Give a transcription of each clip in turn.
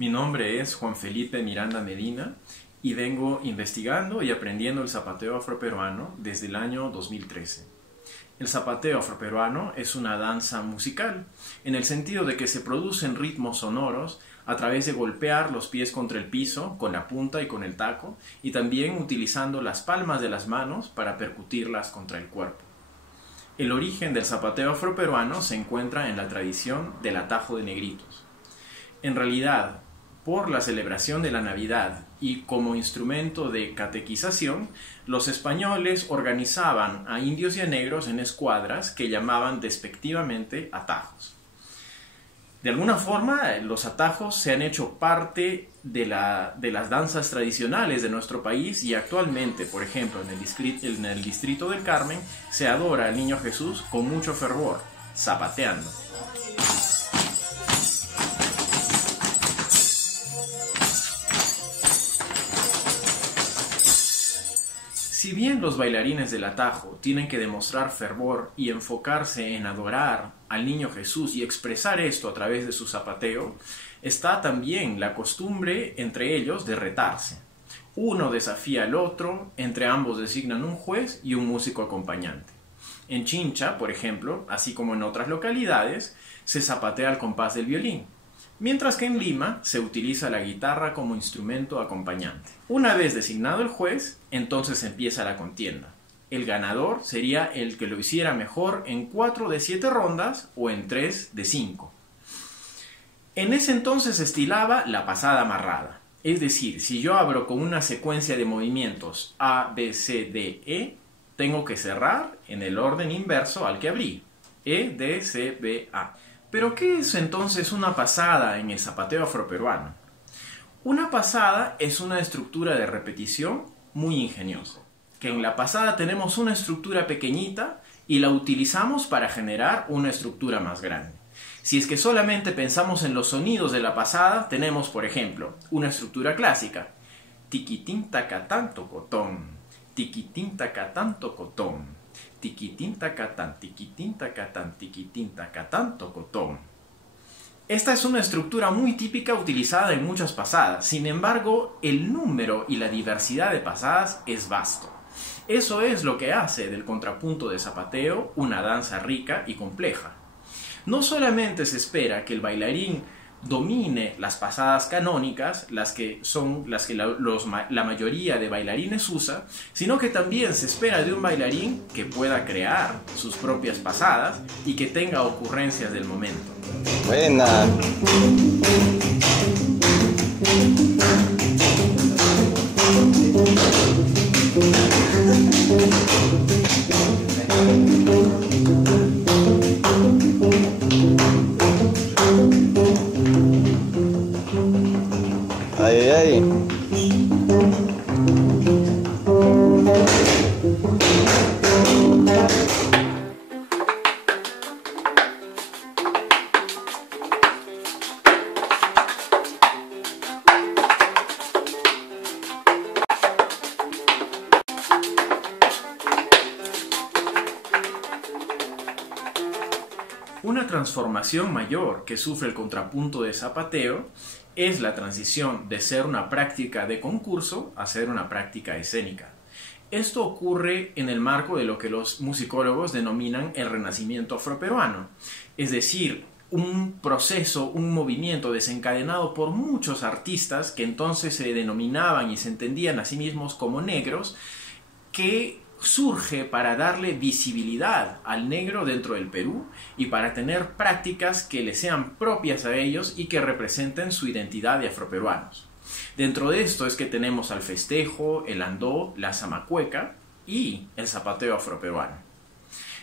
Mi nombre es Juan Felipe Miranda Medina y vengo investigando y aprendiendo el zapateo afroperuano desde el año 2013. El zapateo afroperuano es una danza musical, en el sentido de que se producen ritmos sonoros a través de golpear los pies contra el piso con la punta y con el taco, y también utilizando las palmas de las manos para percutirlas contra el cuerpo. El origen del zapateo afroperuano se encuentra en la tradición del atajo de negritos. En realidad, por la celebración de la Navidad y como instrumento de catequización, los españoles organizaban a indios y a negros en escuadras que llamaban despectivamente atajos. De alguna forma, los atajos se han hecho parte de las danzas tradicionales de nuestro país, y actualmente, por ejemplo, en el Distrito del Carmen, se adora al Niño Jesús con mucho fervor, zapateando. Si bien los bailarines del atajo tienen que demostrar fervor y enfocarse en adorar al Niño Jesús y expresar esto a través de su zapateo, está también la costumbre entre ellos de retarse. Uno desafía al otro, entre ambos designan un juez y un músico acompañante. En Chincha, por ejemplo, así como en otras localidades, se zapatea al compás del violín, mientras que en Lima se utiliza la guitarra como instrumento acompañante. Una vez designado el juez, entonces empieza la contienda. El ganador sería el que lo hiciera mejor en 4 de 7 rondas o en 3 de 5. En ese entonces se estilaba la pasada amarrada. Es decir, si yo abro con una secuencia de movimientos A, B, C, D, E, tengo que cerrar en el orden inverso al que abrí. E, D, C, B, A. ¿Pero qué es entonces una pasada en el zapateo afroperuano? Una pasada es una estructura de repetición muy ingeniosa, que en la pasada tenemos una estructura pequeñita y la utilizamos para generar una estructura más grande. Si es que solamente pensamos en los sonidos de la pasada, tenemos, por ejemplo, una estructura clásica: tiquitín tacatán tocotón, tiquitín tacatán tocotón, tiquitín tacatán, tiquitín tacatán, tiquitín tacatán tocotón. Esta es una estructura muy típica utilizada en muchas pasadas. Sin embargo, el número y la diversidad de pasadas es vasto. Eso es lo que hace del contrapunto de zapateo una danza rica y compleja. No solamente se espera que el bailarín domine las pasadas canónicas, las que son las que la mayoría de bailarines usa, sino que también se espera de un bailarín que pueda crear sus propias pasadas y que tenga ocurrencias del momento. Buena. Ay, ay. Una transformación mayor que sufre el contrapunto de zapateo es la transición de ser una práctica de concurso a ser una práctica escénica. Esto ocurre en el marco de lo que los musicólogos denominan el renacimiento afroperuano, es decir, un proceso, un movimiento desencadenado por muchos artistas que entonces se denominaban y se entendían a sí mismos como negros, que surge para darle visibilidad al negro dentro del Perú y para tener prácticas que le sean propias a ellos y que representen su identidad de afroperuanos. Dentro de esto es que tenemos al festejo, el andó, la zamacueca y el zapateo afroperuano.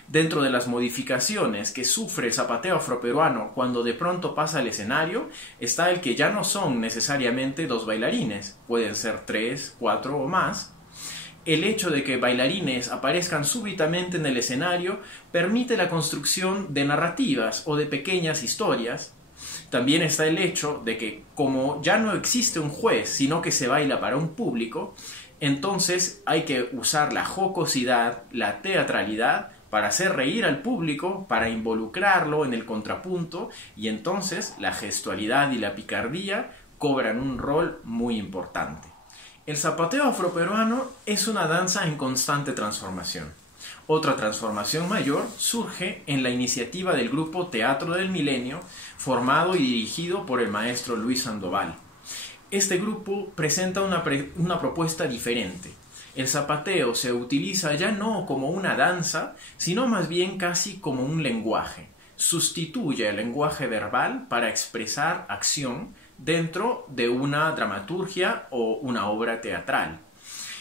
Dentro de las modificaciones que sufre el zapateo afroperuano cuando de pronto pasa al escenario, está el que ya no son necesariamente 2 bailarines, pueden ser 3, 4 o más. El hecho de que bailarines aparezcan súbitamente en el escenario permite la construcción de narrativas o de pequeñas historias. También está el hecho de que, como ya no existe un juez, sino que se baila para un público, entonces hay que usar la jocosidad, la teatralidad, para hacer reír al público, para involucrarlo en el contrapunto, y entonces la gestualidad y la picardía cobran un rol muy importante. El zapateo afroperuano es una danza en constante transformación. Otra transformación mayor surge en la iniciativa del grupo Teatro del Milenio, formado y dirigido por el maestro Luis Sandoval. Este grupo presenta una propuesta diferente. El zapateo se utiliza ya no como una danza, sino más bien casi como un lenguaje. Sustituye el lenguaje verbal para expresar acción dentro de una dramaturgia o una obra teatral.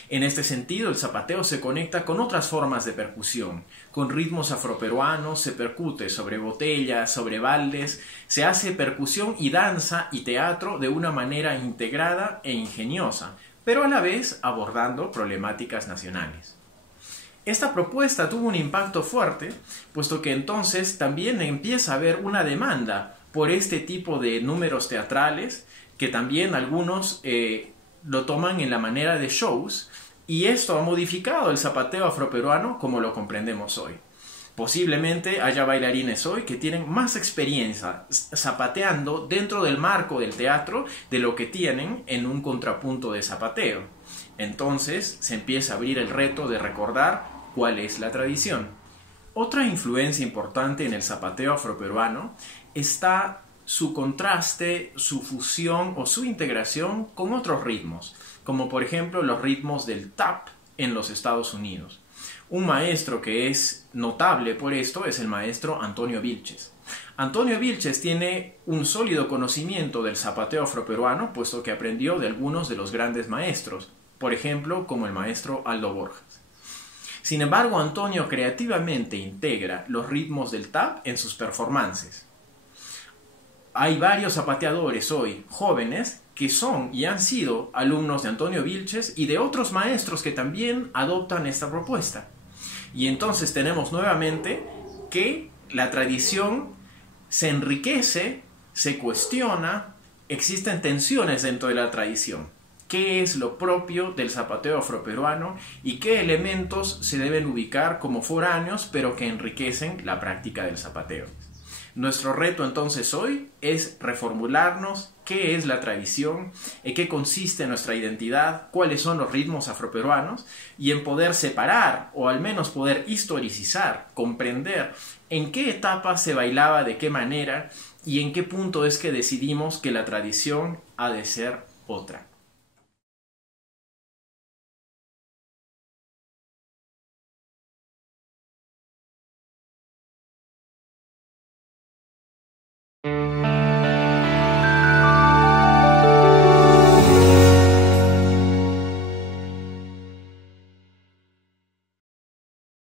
En este sentido, el zapateo se conecta con otras formas de percusión. Con ritmos afroperuanos se percute sobre botellas, sobre baldes, se hace percusión y danza y teatro de una manera integrada e ingeniosa, pero a la vez abordando problemáticas nacionales. Esta propuesta tuvo un impacto fuerte, puesto que entonces también empieza a haber una demanda por este tipo de números teatrales, que también algunos lo toman en la manera de shows, y esto ha modificado el zapateo afroperuano como lo comprendemos hoy. Posiblemente haya bailarines hoy que tienen más experiencia zapateando dentro del marco del teatro de lo que tienen en un contrapunto de zapateo. Entonces se empieza a abrir el reto de recordar cuál es la tradición. Otra influencia importante en el zapateo afroperuano está su contraste, su fusión o su integración con otros ritmos, como por ejemplo los ritmos del tap en los Estados Unidos. Un maestro que es notable por esto es el maestro Antonio Vilches. Antonio Vilches tiene un sólido conocimiento del zapateo afroperuano, puesto que aprendió de algunos de los grandes maestros, por ejemplo como el maestro Aldo Borjas. Sin embargo, Antonio creativamente integra los ritmos del tap en sus performances. Hay varios zapateadores hoy, jóvenes, que son y han sido alumnos de Antonio Vilches y de otros maestros que también adoptan esta propuesta. Y entonces tenemos nuevamente que la tradición se enriquece, se cuestiona, existen tensiones dentro de la tradición. ¿Qué es lo propio del zapateo afroperuano y qué elementos se deben ubicar como foráneos pero que enriquecen la práctica del zapateo? Nuestro reto entonces hoy es reformularnos qué es la tradición, en qué consiste nuestra identidad, cuáles son los ritmos afroperuanos y en poder separar o al menos poder historicizar, comprender en qué etapa se bailaba de qué manera y en qué punto es que decidimos que la tradición ha de ser otra.